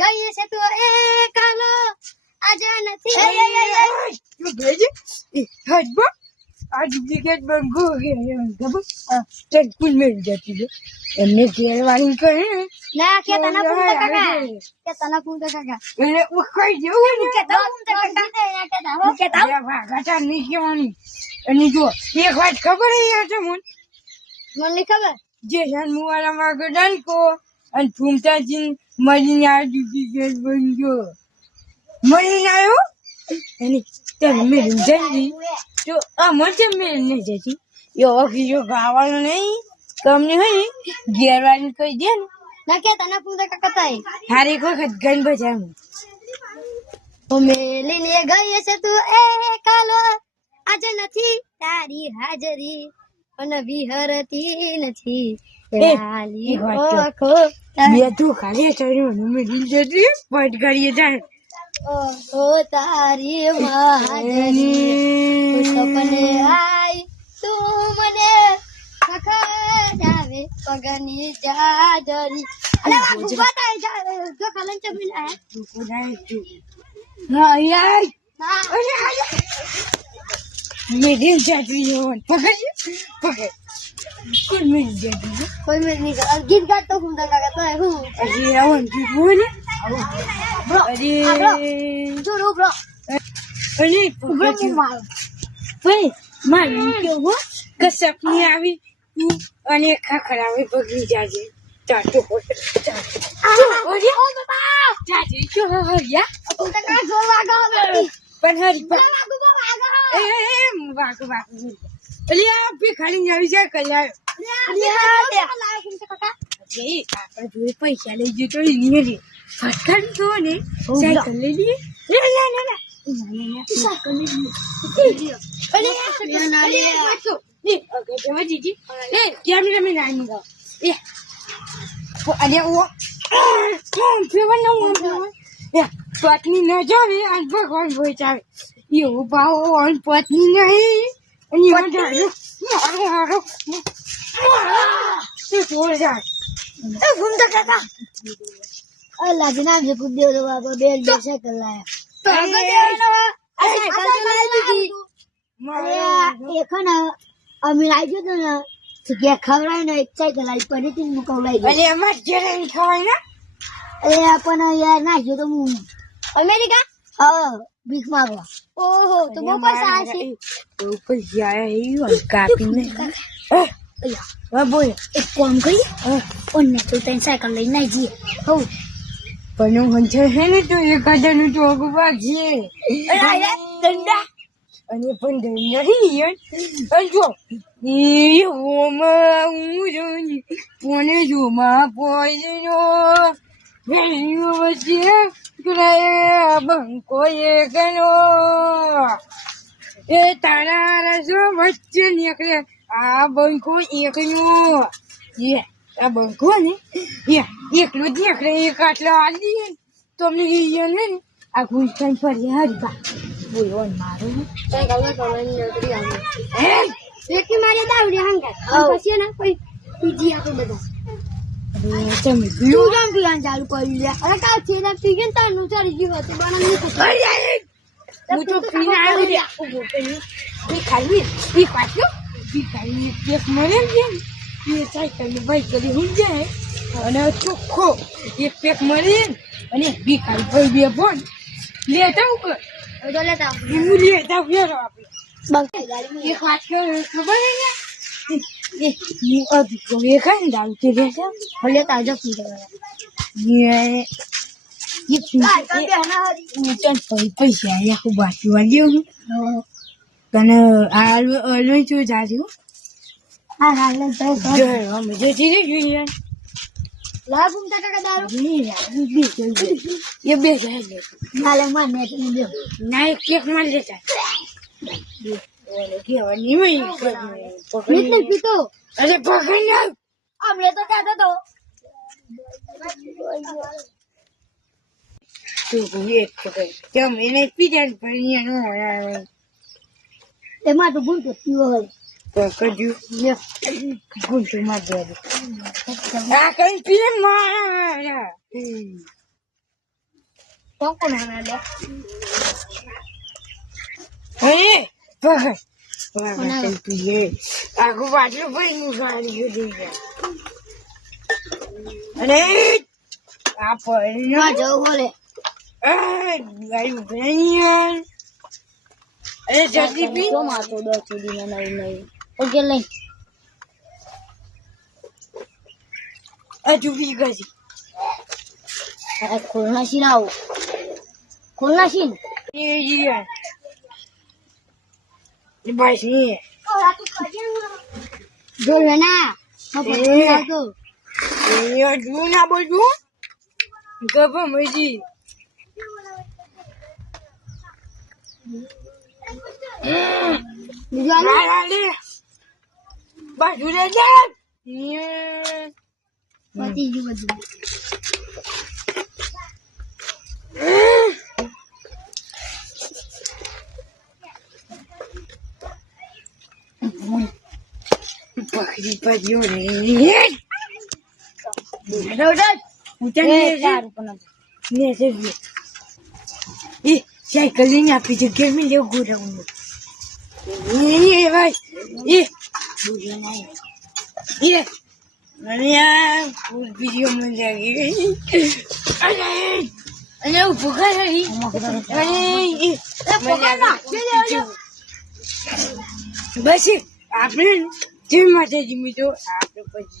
ગઈ છે તો એ કાલો આજે નથી તું ભેજે હજબો આ ડુપ્લિકેટ બંગો ગબો ટેકુલ મેં જતી છે એમને કેરવાની કહે ના કે તના પૂંતા કાકા કે તના પૂંતા કાકા એટલે ઉખાઈ જેવું ને કે તના પૂંતા કાકા કે તના કે તના વાઘાટા નહીં કહેવાની અને જો એક વાત ખબર યાર છે મને ખબર જે જાનમુવાલા માં ગડાન કો અને ફૂમતાજી મરીને આ ડુપ્લિકેટ બંગો મરીને આવ્યો અને તને મેં જલ્દી તો આ મરજે મેં નહીં જતી એવો કીજો ગાવાનું નહીં તમને હોય ઘેરવાની કહી દે ને ના કે તના પૂંતા કાકા તાઈ હારી એક વખત ગન બજાવું ઓ મેલીને ગઈ છે તું એ કાલો આજે નથી તારી હાજરી અને વિહરતી નથી લાલી ઓખો બે તું ખાલી ચડ્યો મેં જતી પટ કરીએ જાય ઓ તારી મહાજરી સપને આઈ તું મને ખખડાવે પગની જાજરી અરે ભૂપા તાઈ જો કલન ચમીન આયા તું કોનાય તું ના યાર ના મેરી જાતી જોન પકડ કોણ મેરી જાતી કોઈ મેં નહીં ગીત ગાતો હું કાકા તો હું અરે આવન તું બોલે બ્રો અરે જોરો બ્રો અરે બ્રો મારો ભાઈ મારી કેવો કસપની આવી તું અને ખખડાવે બગડી જાજે ચાટો ઓરે ઓ બાબા જાજે શું યા તું કાકા જો વાગો પણ હરી વાગો વાગો વાગો અલી આ બી ખાલી આવી જાય કલ્યા આપણે જોડે પૈસા લઈ જતો નહીં ફટકારી જો ને સાયકલ લઈ લઈએ પત્ની ન જાવે અને ભગવાન ભોય ચાવે એવું ભાવ પત્ની નહીં લાગી ના જે કુદ દેવો બાબા બે સાયકલ લાયા અમે આવી ગયો તો ને જગ્યા ખવડાય ને એક સાયકલ આવી પડી હતી મુકવડાઈ ગઈ અરે અમાર ઘરે ખવાય ને એ પણ યાર નાખ્યો તો હું અમેરિકા હા ભીખ માંગવા ઓહો તો બહુ પૈસા છે બહુ પૈસા આવ્યા કાપીને બોલ એક કામ કરીએ ઓને તો તને સાયકલ લઈને આવી જઈએ હો પણ હું છે ને તો 1000 નું ચોક વાગીએ દંડા અને પણ નહીં યાર જો એવોમાં હું જોઈ કોને જોમાં પોઈનો વેલ્યુ વચ્ચે કરાય બંકો એકનો એ તારા રસો વચ્ચે નીકળે આ બંકો એકનો આ બંકો ને એકલો જ નીકળે એક આટલો આલી તો અમને ને આ ગુંજન ફરી હરબા બોલો મારું એકી મારે દાવડી હંગા પછી ને કોઈ બીજી આપણે બધા તમે તું કેમ પીવાનું ચાલુ કરી લે અરે કાલ છે ને પી ગયો તાનું ચાલી ગયું હતું બનાવી હું તો પીને આવી રહ્યા બી ખાલી બી પાછું બી ખાલી એક મળે ને એ સાયકલ ભાઈ કરી હું જાય અને ચોખ્ખો એક પેક મળી અને બી ખાલી ભાઈ બે ફોન લેતા ઉપર તો લેતા હું લેતા ફેરો આપણે બંકે ગાડી એક વાત ખબર હે હું અભી को ये खाने डाल के देता ભલે તાજો પી ये पैसा या खूब बाकी वाली हूँ कने आलू जो जा रही हूँ હા હા લે તો जो हम जो चीज़ें जुई हैं લા ઘૂમતા કાકા દારૂ ये बेच है નાલે માં ને તું દે ना एक केक मार लेता है नहीं मैं એટલે પીતો अरे पकड़ ना અમને તો કહેતો તો तो ये पकड़ क्या मैंने पीछे पड़ी है ना એમાં તો ગુંતો પીવો હોય પકડ્યું ગુંઠું માં દે આ કઈ પીને મારા કોણ હના લે Hey, bye. Aku baca pun sekali juga. Ada apa ini? ના જવું બોલે Gayu banyak. Jadi pi. તો માતો 10 સુધી ના નવી ઓકે લઈ Aduh pi kasih. ખોલના સીન આવો ખોલના scene Iya. Di bawah sini. જો લેના મફત લાગો Ini aduh nak baju. Kenapa mesti? બીજું આને Lale. Baju dah dah. Iya. પતી ગયું બધું Pakri baju ni. Dah. Hutan ni. સારું પણ Ni saya. Saya kali ni apa je game ni gurang. Ni bhai. Ye. Nani yang full video में लगी. अरे वो भूखा है ये. अरे પકડ ના बस आपने जय माता जी में तो आपने बची